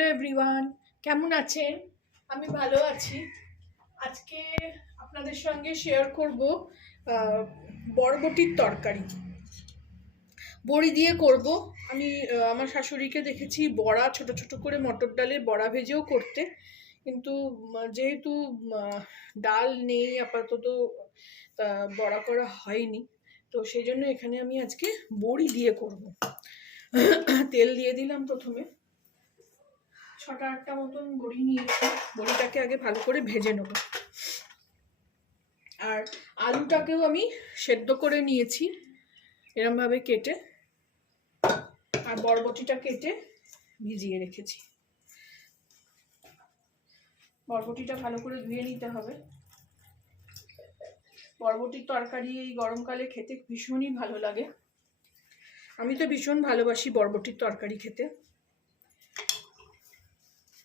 Hello everyone, কেমন আছেন? আমি ভালো আছি। আজকে আপনাদের সঙ্গে শেয়ার করব বরবটির তরকারি। বড়ি দিয়ে করব। আমি আমার শাশুড়িকে দেখেছি বড়া ছোট ছোট করে মটর ডালের বড়া ভেজেও করতে, কিন্তু যেহেতু ডাল নেই আপাতত, বড়া করা হয়নি, তো সেই জন্য এখানে আমি আজকে বড়ি দিয়ে করব। তেল দিয়ে দিলাম প্রথমে, 6-8টা মতন বড়ি নিয়েছি। বড়িটাকে আগে ভালো করে ভেজে নেব। আর আলুটাকেও আমি সেদ্ধ করে নিয়েছি এরমভাবে কেটে, আর বরবটিটা কেটে ভিজিয়ে রেখেছি। বরবটিটা ভালো করে ধুয়ে নিতে হবে। বরবটির তরকারি এই গরমকালে খেতে ভীষণই ভালো লাগে। আমি তো ভীষণ ভালোবাসি বরবটির তরকারি খেতে।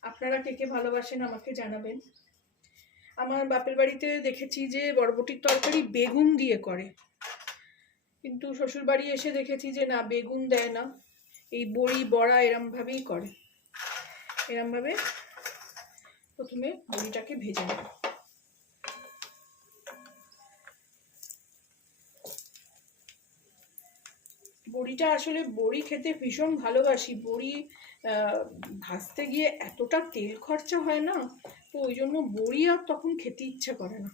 আপনারা কে কে ভালোবাসেন আমাকে জানাবেন। আমার বাপের বাড়িতে দেখেছি যে বরবটির তরকারি বেগুন দিয়ে করে, কিন্তু শ্বশুর বাড়ি এসে দেখেছি যে না, বেগুন দেয় না, এই বড়ি বড়া এরমভাবেই করে। এরমভাবে প্রথমে বড়িটাকে ভেজে নেব। বড়িটা আসলে বড়ি খেতে ভীষণ ভালোবাসি। বড়ি ভাজতে গিয়ে এতটা তেল খরচা হয় না, তো ওই জন্য বড়ি আর তখন খেতে ইচ্ছা করে না।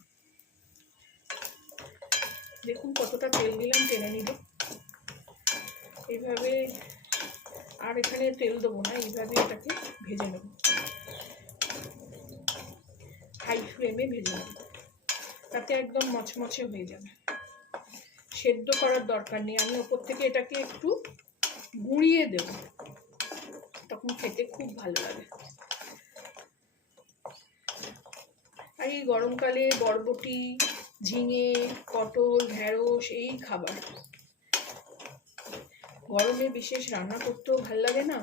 দেখুন কতটা তেল দিলাম, টেনে নিল। এইভাবে, আর এখানে তেল দেবো না, এইভাবে এটাকে ভেজে নেব, হাই ফ্লেমে ভেজে নেব, তাতে একদম মচমচে হয়ে যাবে। সেদ্ধ করার দরকার নেই, আমি ওপর থেকে এটাকে একটু গুঁড়িয়ে দেব, তখন খেতে খুব ভালো লাগে। আর এই গরমকালে বরবটি, ঝিঙে, পটল, ঢেঁড়স এই খাবার। গরমে বিশেষ রান্না করতেও ভাল লাগে না।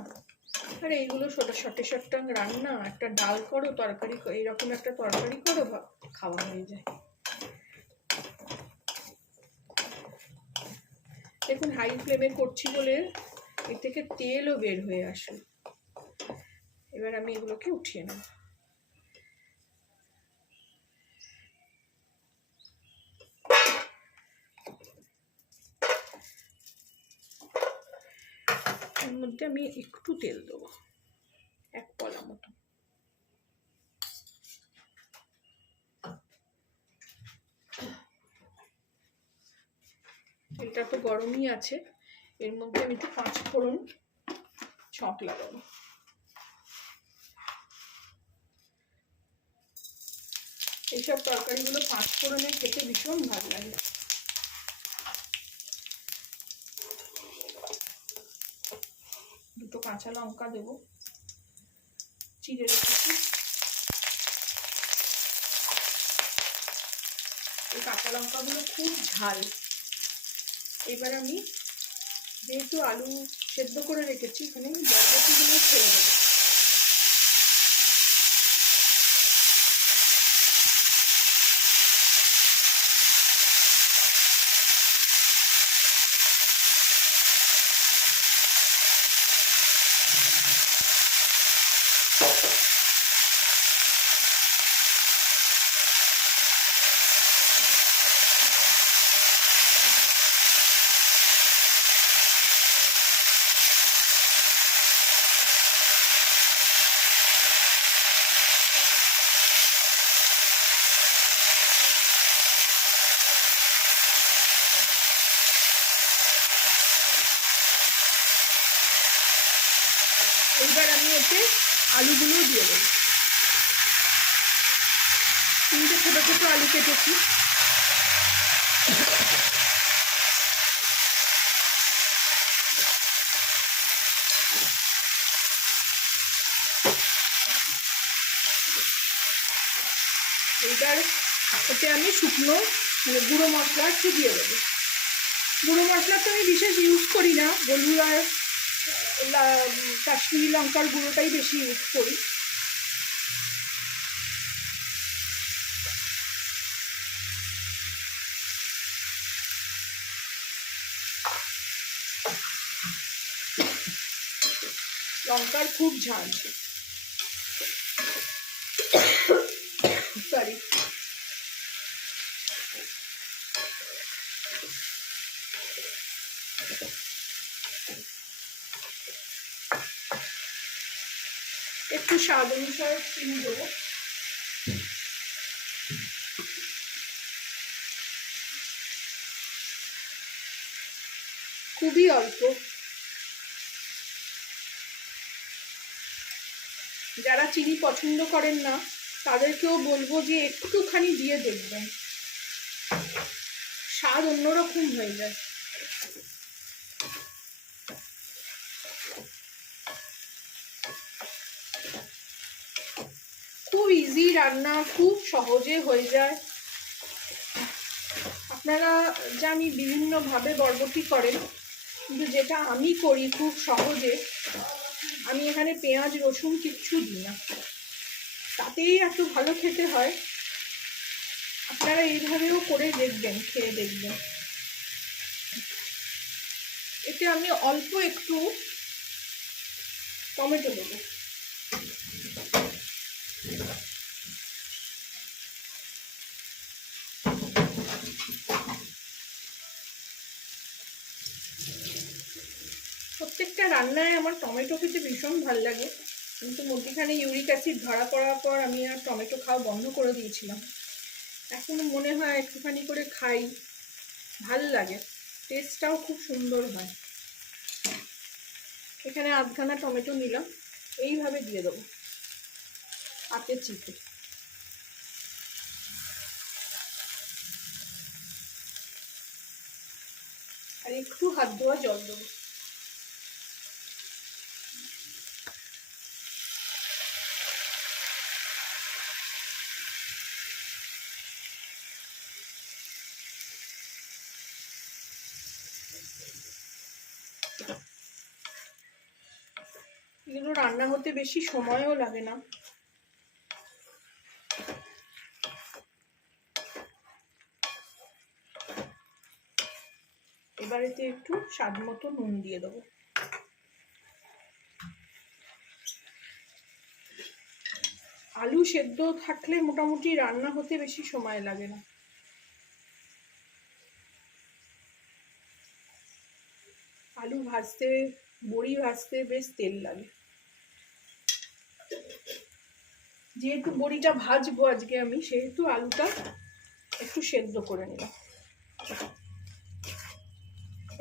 আর এইগুলো শটে শটটাং রান্না, একটা ডাল করো, তরকারি, এইরকম একটা তরকারি করো, খাওয়া হয়ে যায়। দেখুন হাই ফ্লেমে করছি বলে এর থেকে তেলও বের হয়ে আসে। এবার আমি এগুলোকে উঠিয়ে নেব। এর মধ্যে আমি একটু তেল দেবো, 1 পলা মতো। এটা তো গরমই আছে, এর মধ্যে আমি একটু 5 ফোড়ন ছক লাগাবো। এইসব তরকারিগুলো 5 ফোড়নে খেতে ভীষণ ভালো লাগে। দুটো কাঁচা লঙ্কা দেবো, চিড়ে রেখেছি। এই কাঁচা লঙ্কাগুলো খুব ঝাল। এবার আমি যেহেতু আলু সেদ্ধ করে রেখেছি, এখানে বরবটিগুলো ছেড়ে দেবো। এইবার আমি এতে আলুগুলোও দিয়ে দেবো। 3টে ছোট ছোট আলু কেটেছি। এইবার এতে আমি শুকনো গুঁড়ো মশলা একটু দিয়ে দেবো। গুঁড়ো মশলা তো আমি বিশেষ ইউজ করি না, হলুদ আর কাশ্মীরি লঙ্কার গুঁড়োটাই বেশি ইউজ করি। লঙ্কার খুব ঝাল, পারি। একটু স্বাদ অনুসারে চিনি দেবো। খুবই অল্প। যারা চিনি পছন্দ করেন না তাদেরকেও বলবো যে একটুখানি দিয়ে দেখবেন, স্বাদ অন্যরকম হয়ে যায়। খুব ইজি রান্না, খুব সহজে হয়ে যায়। আপনারা জানি বিভিন্নভাবে বরবটি করেন, কিন্তু যেটা আমি করি খুব সহজে, আমি এখানে পেঁয়াজ রসুন কিচ্ছু দিই না, তাতেই এত ভালো খেতে হয়। আপনারা এইভাবেও করে দেখবেন, খেয়ে দেখবেন। এতে আমি অল্প একটু টমেটো দেবো। প্রত্যেকটা রান্নায় আমার টমেটো খেতে ভীষণ ভালো লাগে, কিন্তু মধ্যিখানে ইউরিক অ্যাসিড ধরা পড়ার পর আমি আর টমেটো খাওয়া বন্ধ করে দিয়েছিলাম। এখন মনে হয় একটুখানি করে খাই, ভাল লাগে, টেস্টটাও খুব সুন্দর হয়। এখানে আধখানা টমেটো নিলাম, এইভাবে দিয়ে দেবো হাতে চিপে। আর একটু হাত ধোয়া জল দেবো। এগুলো রান্না হতে বেশি সময়ও লাগে না। এবার এতে একটু স্বাদ মতো নুন দিয়ে দেবো। আলু সেদ্ধ থাকলে মোটামুটি রান্না হতে বেশি সময় লাগে না। আলু ভাজতে, বড়ি ভাজতে বেশ তেল লাগে। যেহেতু বড়িটা ভাজবো আজকে আমি, সেহেতু আলুটা একটু সেদ্ধ করে নিলাম।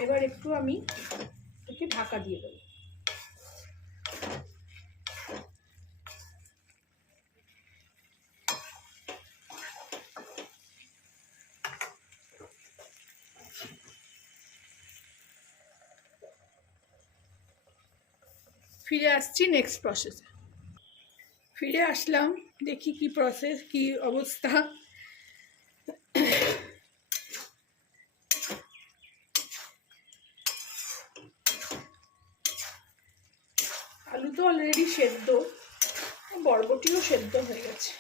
এবার একটু আমি একে ঢাকা দিয়ে দেবো। ফিরে আসছি নেক্সট প্রসেসে। ফিরে আসলাম, দেখি কি প্রসেস, কি অবস্থা। আলু তো অলরেডি সেদ্ধ, বরবটিও সেদ্ধ হয়ে গেছে।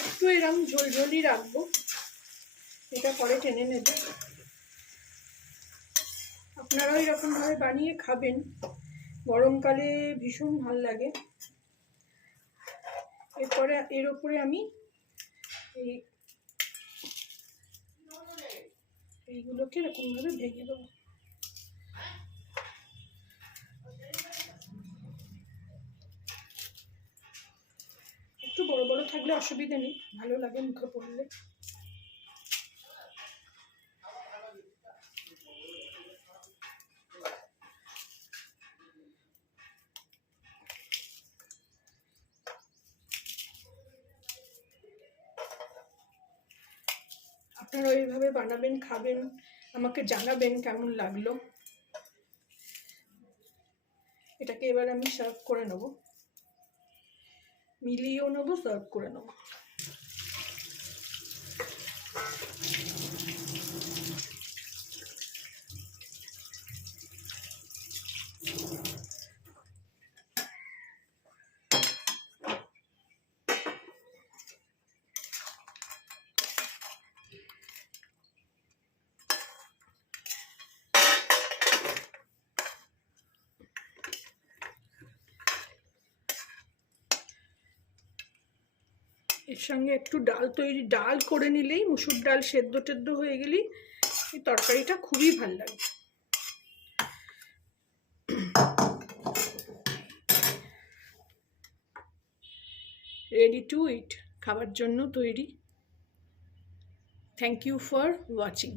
একটু এরকম ঝোলঝোলই রাখবো, এটা পরে টেনে নেবে। আপনারাও এরকম ভাবে বানিয়ে খাবেন, গরমকালে ভীষণ ভাল লাগে। এরপরে এর উপরে আমি এইগুলোকে এরকম ভাবে ভেঙে দেবো। একটু বড় বড় থাকলে অসুবিধা নেই, ভালো লাগে মুখে পড়লে। আপনারা এইভাবে বানাবেন, খাবেন, আমাকে জানাবেন কেমন লাগলো। এটাকে এবার আমি সার্ভ করে নেব, মিলিয়েও নেবো, সার্ভ করে নেব। এর সঙ্গে একটু ডাল করে নিলেই, মুসুর ডাল সেদ্ধ টেদ্ধ হয়ে গেলেই এই তরকারিটা খুবই ভালো লাগে। রেডি টু ইট, খাবার জন্য তৈরি। Thank you for watching.